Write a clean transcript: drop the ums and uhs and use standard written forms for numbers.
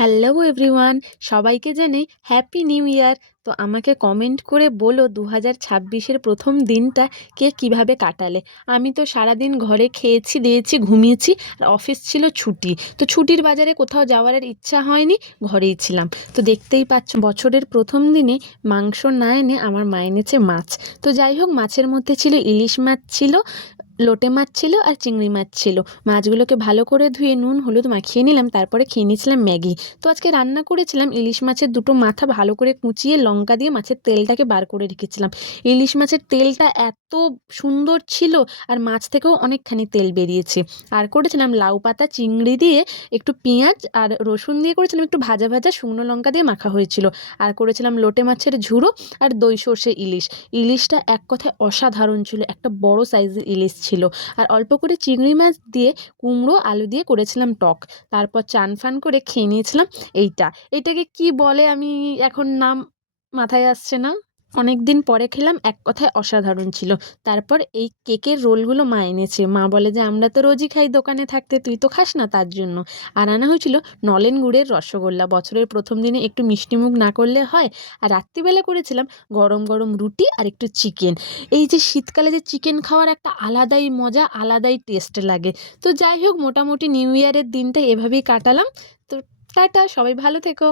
Hello everyone, সবাইকে জানাই happy new year. তো আমাকে কমেন্ট করে বলো 2026-এর প্রথম দিনটা কে কিভাবে কাটালে। আমি তো সারাদিন ঘরে খেয়েছি দিয়েছি ঘুমিয়েছি, আর অফিস ছিল ছুটি। তো ছুটির বাজারে কোথাও যাওয়ার আর ইচ্ছা হয়নি, ঘরেই ছিলাম। তো দেখতেই পাচ্ছ বছরের প্রথম দিনে মাংস না এনে আমার মা এনেছে মাছ। তো যাই হোক, মাছের মধ্যে ছিল ইলিশ মাছ ছিল, লোটে মাছ ছিল আর চিংড়ি মাছ ছিল। মাছগুলোকে ভালো করে ধুয়ে নুন হলুদ মাখিয়ে নিলাম, তারপরে খেয়ে নিয়েছিলাম ম্যাগি। তো আজকে রান্না করেছিলাম ইলিশ মাছের দুটো মাথা ভালো করে কুচিয়ে লঙ্কা দিয়ে মাছের তেলটাকে বার করে রেখেছিলাম। ইলিশ মাছের তেলটা এত সুন্দর ছিল, আর মাছ থেকেও অনেকখানি তেল বেরিয়েছে। আর করেছিলাম লাউ পাতা চিংড়ি দিয়ে, একটু পেঁয়াজ আর রসুন দিয়ে করেছিলাম, একটু ভাজা ভাজা শুকনো লঙ্কা দিয়ে মাখা হয়েছিল। আর করেছিলাম লোটে মাছের ঝুড়ো আর দই সর্ষে ইলিশ। ইলিশটা এক কথায় অসাধারণ ছিল, একটা বড় সাইজের ইলিশ ছিল। আর অল্প করে চিংড়ি মাছ দিয়ে কুমড়ো আলু দিয়ে করেছিলাম টক। তারপর চান ফান করে খেয়ে নিয়েছিলাম। এটাকে কি বলে আমি এখন নাম মাথায় আসছে না। অনেকদিন পরে খেলাম, এক কথায় অসাধারণ ছিল। তারপর এই কেকের রোলগুলো মা এনেছে, মা বলে যে আমরা তো রোজই খাই দোকানে থাকতে, তুই তো খাস না তার জন্য। আর আনা হয়েছিল নলেন গুড়ের রসগোল্লা, বছরের প্রথম দিনে একটু মিষ্টিমুখ না করলে হয়। আর রাত্রিবেলা করেছিলাম গরম গরম রুটি আর একটু চিকেন। এই যে শীতকালে যে চিকেন খাওয়ার একটা আলাদাই মজা, আলাদাই টেস্ট লাগে। তো যাই হোক, মোটামুটি নিউ ইয়ারের দিনটা এভাবেই কাটালাম। তো টাটা, সবাই ভালো থেকো।